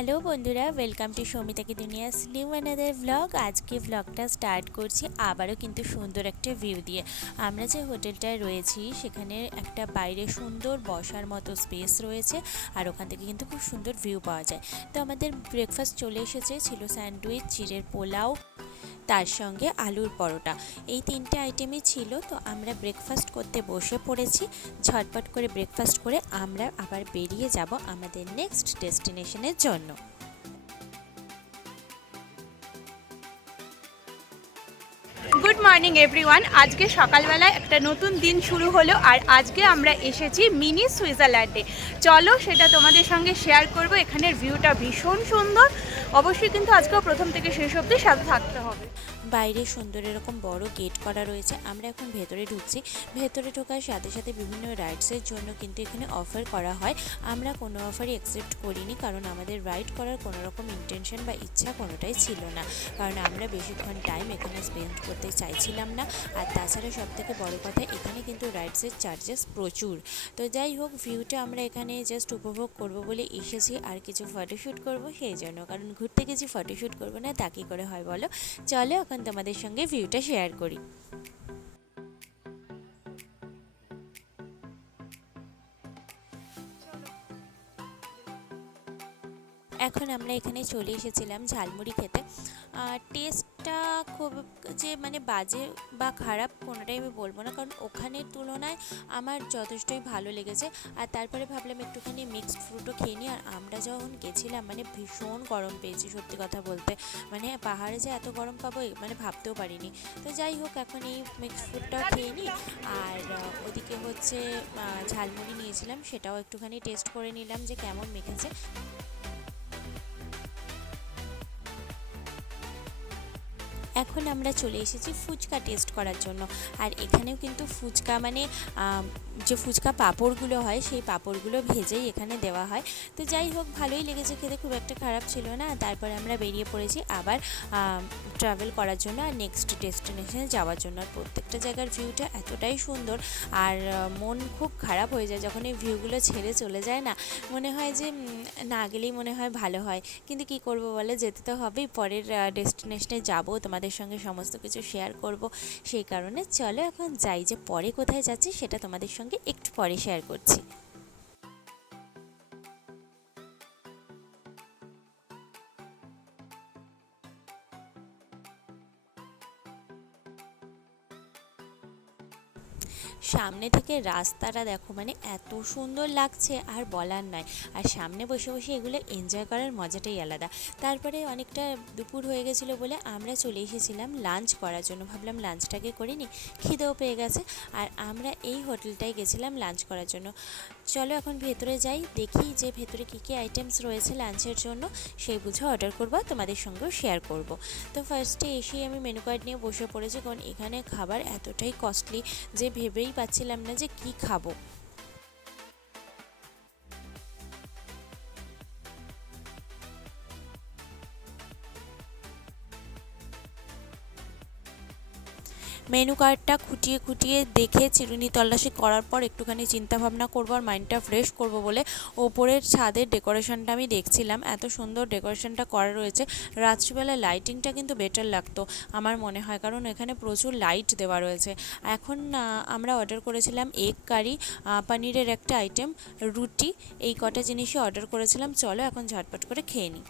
Hello বন্ধুরা, welcome to সমিতাকে দুনিয়া new another blog আজকে ব্লগটা স্টার্ট করছি আবারও কিন্তু সুন্দর একটা ভিউ দিয়ে। আমরা যে হোটেলটায় রয়েছি, সেখানে একটা বাইরে সুন্দর বসার মতো স্পেস রয়েছে আর ওখান থেকে কিন্তু খুব সুন্দর ভিউ পাওয়া যায়। তো আমাদের ব্রেকফাস্ট চলে এসেছে, ছিল স্যান্ডউইচ চিড়ের পোলাও। তার সঙ্গে আলুর পরোটা। এই তিনটে আইটেমই ছিল, তো আমরা ব্রেকফাস্ট করতে বসে পড়েছি। ঝটপট করে ব্রেকফাস্ট করে আমরা আবার বেরিয়ে যাব আমাদের নেক্সট ডেস্টিনেশনের জন্য। মর্নিং এভরিওয়ান আজকে সকালবেলায় একটা নতুন দিন শুরু হলো আর আজকে আমরা এসেছি মিনি সুইজারল্যান্ডে। চলো সেটা তোমাদের সঙ্গে শেয়ার করব। এখানের ভিউটা ভীষণ সুন্দর। অবশ্যই কিন্তু আজকেও প্রথম থেকে শেষ অব্দি সাথে থাকতে হবে। বাইরে সুন্দর এরকম বড় গেট করা রয়েছে। আমরা এখন ভেতরে ঢুকছি। ভেতরে ঢোকার সাথে সাথে বিভিন্ন রাইডসের জন্য কিন্তু এখানে অফার করা হয়। আমরা কোনো অফারই অ্যাকসেপ্ট করিনি কারণ আমাদের রাইড করার কোনো রকম ইন্টেনশন বা ইচ্ছা কোনোটাই ছিল না। কারণ আমরা বেশিক্ষণ টাইম এখানে স্পেন্ড করতে চাইছিলাম না। আর তাছাড়া সব থেকে বড় কথা, এখানে কিন্তু রাইডসের চার্জেস প্রচুর। তো যাই হোক ভিউটা আমরা এখানে জাস্ট উপভোগ করব বলে এসেছি। আর কিছু ফটোশ্যুট করব সেই জন্য। কারণ ঘুরতে গেছি ফটোশ্যুট করব না, তা কী করে হয় বলো? চলো এখন তোমাদের সঙ্গে ভিউটা শেয়ার করি। এখন আমরা এখানে চলে এসেছিলাম ঝালমুড়ি খেতে। টেস্টটা খুব যে মানে বাজে বা খারাপ কোনোটাই আমি বলব না। কারণ ওখানের তুলনায় আমার যথেষ্টই ভালো লেগেছে। আর তারপরে ভাবলাম একটুখানি মিক্সড ফ্রুটও খেয়ে নিই। আর আমরা যখন গেছিলাম মানে ভীষণ গরম পেয়েছি সত্যি কথা বলতে। মানে পাহাড়ে যে এত গরম পাবো মানে ভাবতেও পারিনি। তো যাই হোক, এখন এই মিক্সড ফ্রুটটাও খেয়ে নিই। আর ওদিকে হচ্ছে ঝালমুড়ি নিয়েছিলাম। সেটাও একটুখানি টেস্ট করে নিলাম যে কেমন মেখেছে। এখন আমরা চলে এসেছি ফুচকা টেস্ট করার জন্য। আর এখানেও কিন্তু ফুচকা মানে যে ফুচকা পাঁপড়গুলো হয়, সেই পাঁপড়গুলো ভেজেই এখানে দেওয়া হয়। তো যাই হোক, ভালোই লেগেছে খেতে, খুব একটা খারাপ ছিল না। তারপরে আমরা বেরিয়ে পড়েছি আবার ট্রাভেল করার জন্য আর নেক্সট ডেস্টিনেশনে যাওয়ার জন্য। আর প্রত্যেকটা জায়গার ভিউটা এতটাই সুন্দর, আর মন খুব খারাপ হয়ে যায় যখন এই ভিউগুলো ছেড়ে চলে যায় না। মনে হয় যে না গেলেই মনে হয় ভালো হয়। কিন্তু কি করব বলে, যেতে তো হবেই। পরের ডেস্টিনেশনে যাব তোমাদের সঙ্গে সমস্ত কিছু শেয়ার করব। সেই কারণে চলো এখন যাই যে পরে কোথায় যাচ্ছি সেটা তোমাদের সঙ্গে একটু পরে শেয়ার করছি। সামনে থেকে রাস্তাটা দেখো মানে এত সুন্দর লাগছে আর বলার নয়। আর সামনে বসে বসে এগুলো এনজয় করার মজাটাই আলাদা। তারপরে অনেকটা দুপুর হয়ে গেছিল বলে আমরা চলে এসেছিলাম লাঞ্চ করার জন্য। ভাবলাম লাঞ্চটাকে করে নিই খিদেও পেয়ে গেছে। আর আমরা এই হোটেলটায় গেছিলাম লাঞ্চ করার জন্য। চলো এখন ভেতরে যাই, দেখি যে ভেতরে কী কী আইটেমস রয়েছে লাঞ্চের জন্য। সেই বুঝে অর্ডার করব, তোমাদের সঙ্গেও শেয়ার করব। তো ফার্স্টে এসেই আমি মেনু কার্ড নিয়ে বসে পড়েছি, কারণ এখানে খাবার এতটাই কস্টলি যে ভেবেই পাচ্ছিলাম না যে কি খাব। মেনু কার্ডটা খুঁটিয়ে খুঁটিয়ে দেখে চিরুনি তল্লাশি করার পর একটুখানি চিন্তা ভাবনা করব আর মাইন্ডটা ফ্রেশ করব বলে ওপরের ছাদের ডেকোরেশনটা আমি দেখছিলাম। এত সুন্দর ডেকোরেশনটা করা রয়েছে। রাত্রিবেলায় লাইটিংটা কিন্তু বেটার লাগতো আমার মনে হয়, কারণ এখানে প্রচুর লাইট দেওয়া রয়েছে। এখন আমরা অর্ডার করেছিলাম এগ কারি পনিরের একটা আইটেম রুটি, এই কটা জিনিসই অর্ডার করেছিলাম। চলো এখন ঝটপট করে খেয়ে নিই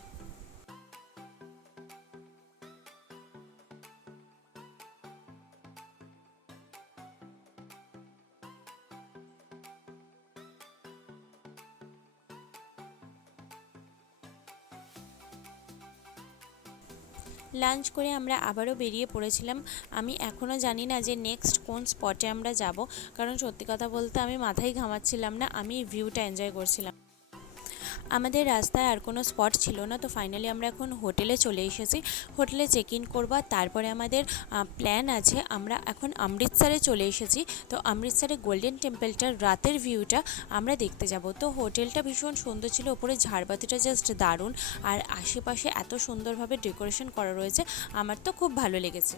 লাঞ্চ করে আমরা আবারও বেরিয়ে পড়েছিলাম। আমি এখনও জানি না যে নেক্সট কোন স্পটে আমরা যাব। কারণ সত্যি কথা বলতে আমি মাথায় ঘামাচ্ছিলাম না, আমি ভিউটা এনজয় করছিলাম। আমাদের রাস্তায় আর কোনো স্পট ছিল না, তো ফাইনালি আমরা এখন হোটেলে চলে এসেছি। হোটেলে চেক ইন করব তারপরে আমাদের প্ল্যান আছে। আমরা এখন অমৃতসরে চলে এসেছি। তো অমৃতসরে গোল্ডেন টেম্পলটার রাতের ভিউটা আমরা দেখতে যাব। তো হোটেলটা ভীষণ সুন্দর ছিল, ওপরে ঝাড়বাতিটা জাস্ট দারুণ। আর আশেপাশে এত সুন্দরভাবে ডেকোরেশন করা রয়েছে, আমার তো খুব ভালো লেগেছে।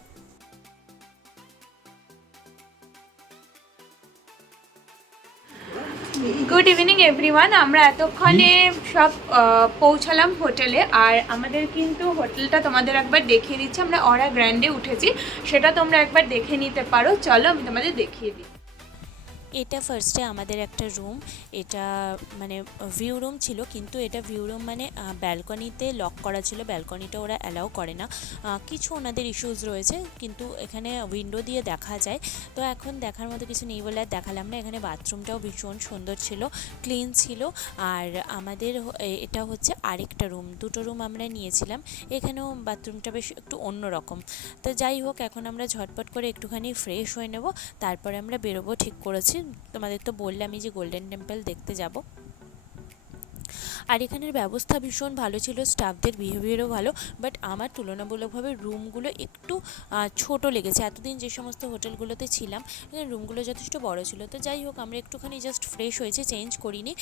গুড ইভিনিং এভরিওয়ান আমরা এতক্ষণে সব পৌঁছালাম হোটেলে। আর আমাদের কিন্তু হোটেলটা তোমাদের একবার দেখিয়ে দিচ্ছি। আমরা অরা গ্র্যান্ডে উঠেছি। সেটা তোমরা একবার দেখে নিতে পারো। চলো আমি তোমাদের দেখিয়ে দিই। এটা ফার্স্টে আমাদের একটা রুম এটা মানে ভিউ রুম ছিল, কিন্তু এটা ভিউ রুম মানে ব্যালকনিতে লক করা ছিল ব্যালকনিটা ওরা অ্যালাউ করে না। কিছু ওনাদের ইস্যুস রয়েছে, কিন্তু এখানে উইন্ডো দিয়ে দেখা যায়। তো এখন দেখার মতো কিছু নেই বলে আর দেখালাম না। এখানে বাথরুমটাও ভীষণ সুন্দর ছিল ক্লিন ছিল। আর আমাদের এটা হচ্ছে আরেকটা রুম দুটো রুম আমরা নিয়েছিলাম। এখানেও বাথরুমটা বেশ একটু অন্যরকম। তো যাই হোক, এখন আমরা ঝটপট করে একটুখানি ফ্রেশ হয়ে নেব, তারপরে আমরা বেরোবো ঠিক করেছি। তোমাদের তো বললামই যে গোল্ডেন টেম্পল দেখতে যাব। আর এখানের ব্যবস্থা ভীষণ ভালো ছিল স্টাফদের বিহেভিয়ারও ভালো বাট আমার তুলনামূলকভাবে রুমগুলো একটু ছোট লেগেছে। এতদিন যে সমস্ত হোটেলগুলোতে ছিলাম রুমগুলো যথেষ্ট বড় ছিল। তো যাই হোক, আমরা একটুখানি জাস্ট ফ্রেশ হয়েছে চেঞ্জ করিনি।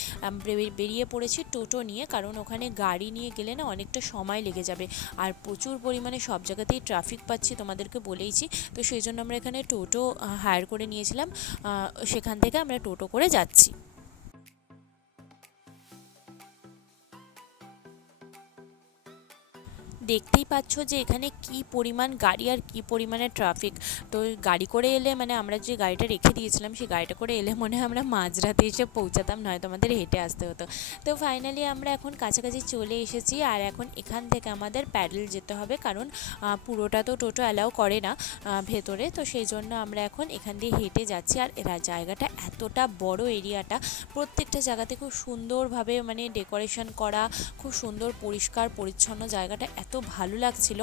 বেরিয়ে পড়েছি টোটো নিয়ে, কারণ ওখানে গাড়ি নিয়ে গেলে না অনেকটা সময় লেগে যাবে। আর প্রচুর পরিমাণে সব জায়গাতেই ট্রাফিক পাচ্ছি তোমাদেরকে বলেইছি। তো সেই জন্য আমরা এখানে টোটো হায়ার করে নিয়েছিলাম। সেখান থেকে আমরা টোটো করে যাচ্ছি। দেখতেই পাচ্ছ যে এখানে কি পরিমাণ গাড়ি আর কি পরিমাণে ট্রাফিক তো গাড়ি করে এলে মানে আমরা যে গাড়িটা রেখে দিয়েছিলাম, সেই গাড়িটা করে এলে মনে হয় আমরা মাঝরাতে এসে পৌঁছাতাম, নয়তো আমাদের হেঁটে আসতে হতো। তো ফাইনালি আমরা এখন কাছাকাছি চলে এসেছি আর এখন এখান থেকে আমাদের প্যাডেল যেতে হবে, কারণ পুরোটা তো টোটো অ্যালাউ করে না ভেতরে। তো সেই জন্য আমরা এখন এখান দিয়ে হেঁটে যাচ্ছি আর এরা জায়গাটা এতটা বড় এরিয়াটা, প্রত্যেকটা জায়গাতে খুব সুন্দরভাবে মানে ডেকোরেশন করা, খুব সুন্দর পরিষ্কার পরিচ্ছন্ন জায়গাটা এত ভালো লাগছিল।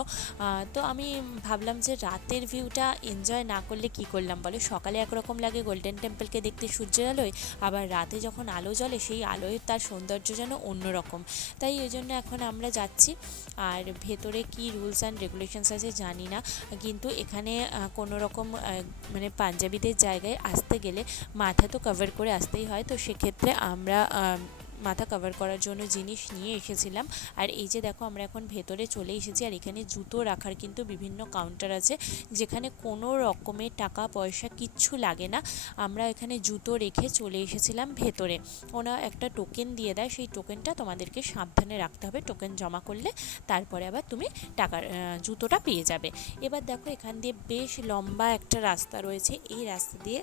তো আমি ভাবলাম যে রাতের ভিউটা এনজয় না করলে কি করলাম বলে? সকালে একরকম লাগে গোল্ডেন টেম্পলকে দেখতে সূর্যের আলোয় আবার রাতে যখন আলো জ্বলে সেই আলোয় তার সৌন্দর্য যেন অন্যরকম। তাই এই জন্য এখন আমরা যাচ্ছি। আর ভেতরে কি রুলস অ্যান্ড রেগুলেশনস আছে জানি না। কিন্তু এখানে কোনো রকম মানে পাঞ্জাবিদের জায়গায় আসতে গেলে মাথা তো কভার করে আসতেই হয়। তো সেক্ষেত্রে আমরা মাথা কভার করার জন্য জিনিস নিয়ে এসেছিলাম। আর এই যে দেখো, আমরা এখন ভেতরে চলে এসেছি আর এখানে জুতো রাখার কিন্তু বিভিন্ন কাউন্টার আছে, যেখানে কোনো রকমের টাকা, পয়সা কিচ্ছু লাগে না। আমরা এখানে জুতো রেখে চলে এসেছিলাম ভেতরে। ওরা একটা টোকেন দিয়ে দেয়, সেই টোকেনটা তোমাদেরকে সাবধানে রাখতে হবে টোকেন জমা করলে তারপরে আবার তুমি টাকার জুতোটা পেয়ে যাবে। এবার দেখো, এখান দিয়ে বেশ লম্বা একটা রাস্তা রয়েছে। এই রাস্তা দিয়ে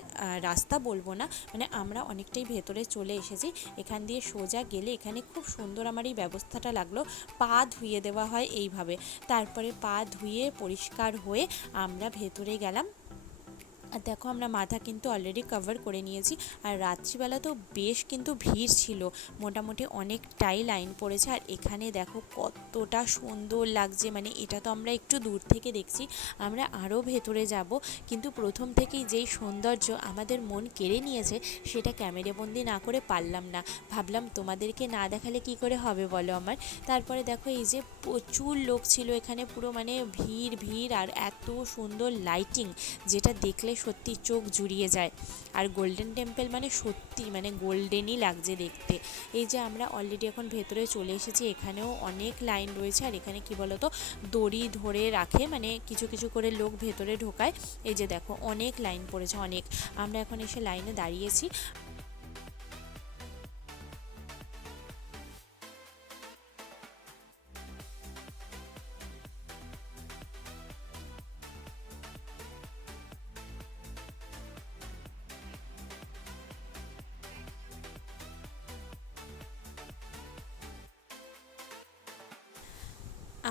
রাস্তা বলব না মানে আমরা অনেকটাই ভেতরে চলে এসেছি। এখান দিয়ে সোজা গেলে এখানে খুব সুন্দর আমার এই ব্যবস্থাটা লাগল। পা ধুয়ে দেওয়া হয় এইভাবে। তারপরে পা ধুয়ে পরিষ্কার হয়ে আমরা ভেতরে গেলাম। আর দেখো আমরা মাথা কিন্তু অলরেডি কভার করে নিয়েছি। আর রাত্রিবেলা তো বেশ কিন্তু ভিড় ছিল। মোটামুটি অনেকটাই লাইন পড়েছে। আর এখানে দেখো কতটা সুন্দর লাগছে। মানে এটা তো আমরা একটু দূর থেকে দেখছি। আমরা আরও ভেতরে যাব। কিন্তু প্রথম থেকেই যেই সৌন্দর্য আমাদের মন কেড়ে নিয়েছে, সেটা ক্যামেরাবন্দি না করে পারলাম না। ভাবলাম তোমাদেরকে না দেখালে কি করে হবে বলো আমার? তারপরে দেখো এই যে প্রচুর লোক ছিল এখানে। পুরো মানে ভিড় ভিড় আর এত সুন্দর লাইটিং যেটা দেখলে সত্যি চোখ জুড়িয়ে যায়। আর গোল্ডেন টেম্পল মানে সত্যি মানে গোল্ডেনই লাগছে দেখতে। এই যে আমরা অলরেডি এখন ভেতরে চলে এসেছি, এখানেও অনেক লাইন রয়েছে। আর এখানে কি বলতো, দড়ি ধরে রাখে মানে কিছু কিছু করে লোক ভেতরে ঢোকায়। এই যে দেখো, অনেক লাইন পড়েছে, অনেক। আমরা এখন এসে লাইনে দাঁড়িয়েছি।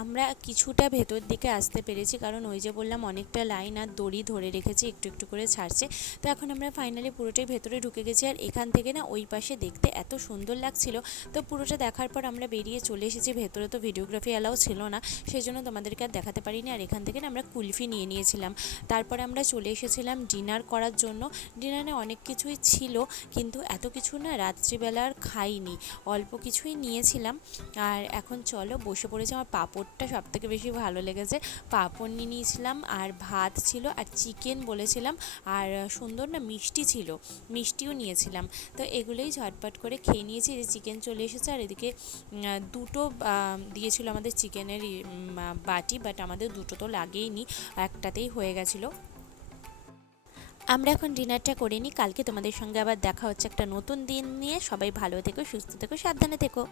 আমরা কিছুটা ভেতর দিকে আসতে পেরেছি, কারণ ওই যে বললাম অনেকটা লাইন আর দড়ি ধরে রেখেছি, একটু একটু করে ছাড়ছে। তো এখন আমরা ফাইনালি পুরোটাই ভেতরে ঢুকে গেছি আর এখান থেকে না ওই পাশে দেখতে এত সুন্দর লাগছিল। তো পুরোটা দেখার পর আমরা বেরিয়ে চলে এসেছি, ভেতরে তো ভিডিওগ্রাফি অ্যালাউ ছিল না সেই জন্য তোমাদেরকে আর দেখাতে পারিনি। আর এখান থেকে না আমরা কুলফি নিয়ে নিয়েছিলাম। তারপরে আমরা চলে এসেছিলাম ডিনার করার জন্য। ডিনারে অনেক কিছুই ছিল, কিন্তু এত কিছু না রাত্রিবেলা আর খাইনি। অল্প কিছুই নিয়েছিলাম। আর এখন চলো বসে পড়েছি আমার সব থেকে বেশি ভালো লেগেছে। পাঁপড় নিয়ে নিয়েছিলাম, আর ভাত ছিল, আর চিকেন বলেছিলাম, আর সুন্দর না মিষ্টি ছিল, মিষ্টিও নিয়েছিলাম। তো এগুলোই ঝটপট করে খেয়ে নিয়েছি যে চিকেন চলে এসেছে, আর এদিকে দুটো দিয়েছিল আমাদের চিকেনের বাটি, বাট আমাদের দুটো তো লাগেইনি, একটাতেই হয়ে গেছিল। আমরা এখন ডিনারটা করে নিই, কালকে তোমাদের সঙ্গে আবার দেখা হচ্ছে একটা নতুন দিন নিয়ে। সবাই ভালো থেকো, সুস্থ থেকো, সাবধানে থেকো।